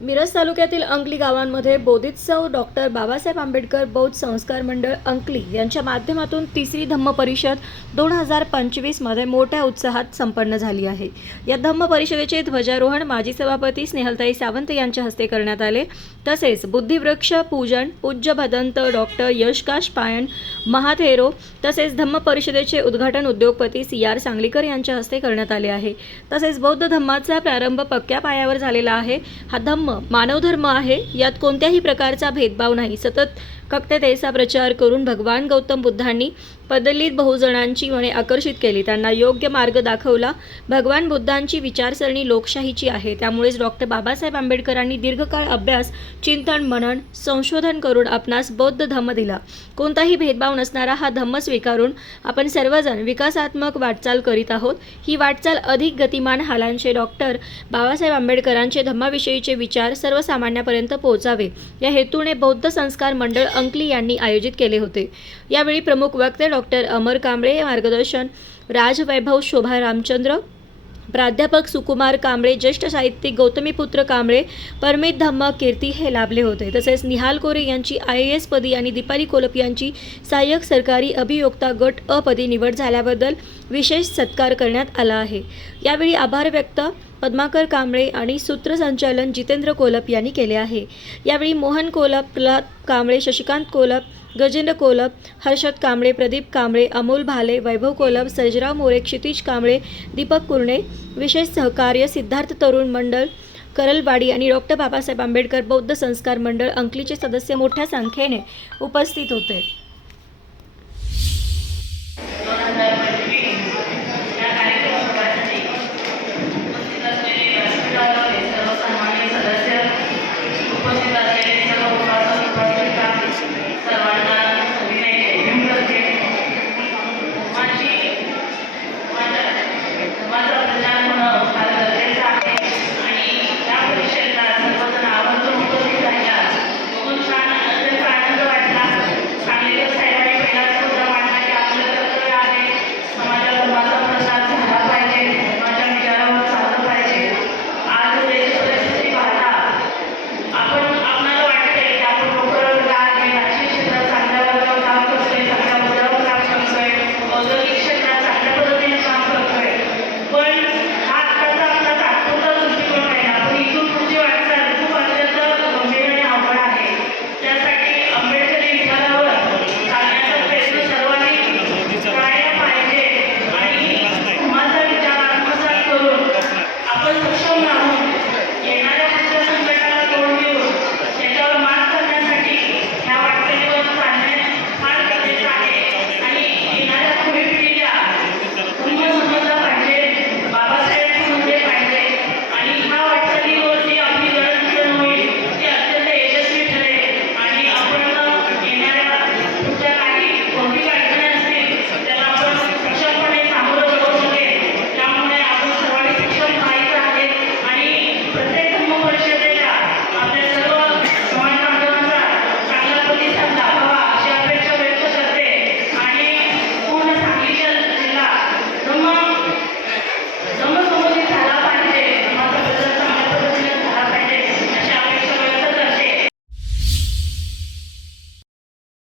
मिरज तालुक्यातील अंकली गावांमध्ये बोधितसव डॉक्टर बाबासाहेब आंबेडकर बौद्ध संस्कार मंडळ अंकली यांच्या माध्यमातून तिसरी धम्म परिषद दोन हजार पंचवीसमध्ये मोठ्या उत्साहात संपन्न झाली आहे. या धम्म परिषदेचे ध्वजारोहण माजी सभापती स्नेहलताई सावंत यांच्या हस्ते करण्यात आले. तसेच बुद्धिवृक्ष पूजन पूज्य भदंत डॉक्टर यशकाश पायन महाथेरो तसेच धम्म परिषदेचे उद्घाटन उद्योगपती सी आर सांगलीकर यांच्या हस्ते करण्यात आले आहे. तसेच बौद्ध धम्माचा प्रारंभ पक्क्या पायावर झालेला आहे. हा धम्म मानवधर्म आहे यात कोणत्याही प्रकारचा भेदभाव नाही. सतत कक्ततेचा प्रचार करून भगवान गौतम बुद्धांनी पदलित बहुजनांची मने आकर्षित केली. त्यांना योग्य मार्ग दाखवला. भगवान बुद्धांची विचारसरणी लोकशाहीची आहे. त्यामुळेच डॉक्टर बाबासाहेब आंबेडकरांनी दीर्घकाळ अभ्यास चिंतन मनन संशोधन करून आपणास बौद्ध धम्म दिला. कोणताही भेदभाव नसणारा हा धम्म स्वीकारून आपण सर्वजण विकासात्मक वाटचाल करीत आहोत. ही वाटचाल अधिक गतिमान हालांचे डॉक्टर बाबासाहेब आंबेडकरांचे धम्माविषयीचे विचार सर्वसामान्यापर्यंत पोहोचावे. या हेतूने बौद्ध संस्कार मंडळ अंकली यांनी आयोजित केले होते. यावेळी प्रमुख वक्ते डॉक्टर अमर कांबळे मार्गदर्शन राजवैभव शोभा रामचंद्र प्राध्यापक सुकुमार कांबळे ज्येष्ठ साहित्यिक गौतमीपुत्र कांबळे परमित धम्म कीर्ती हे लाभले होते. तसेच निहाल कोरे यांची आय ए एस पदी आणि दीपाली कोलप यांची सहाय्यक सरकारी अभियोक्ता गट अ पदी निवड झाल्याबद्दल विशेष सत्कार करण्यात आला आहे. यावेळी आभार व्यक्त पद्माकर कांबळे आणि सूत्रसंचालन जितेंद्र कोलप यांनी केले आहे. यावेळी मोहन कोलप प्रल्हाद कांबळे शशिकांत कोलप गजेंद्र कोलप हर्षद कांबळे प्रदीप कांबळे अमोल भाले वैभव कोलप सर्जराव मोरे क्षितिज कांबळे दीपक कुर्णे विशेष सहकार्य सिद्धार्थ तरुण मंडळ करलवाडी आणि डॉक्टर बाबासाहेब आंबेडकर बौद्ध संस्कार मंडळ अंकलीचे सदस्य मोठ्या संख्येने उपस्थित होते.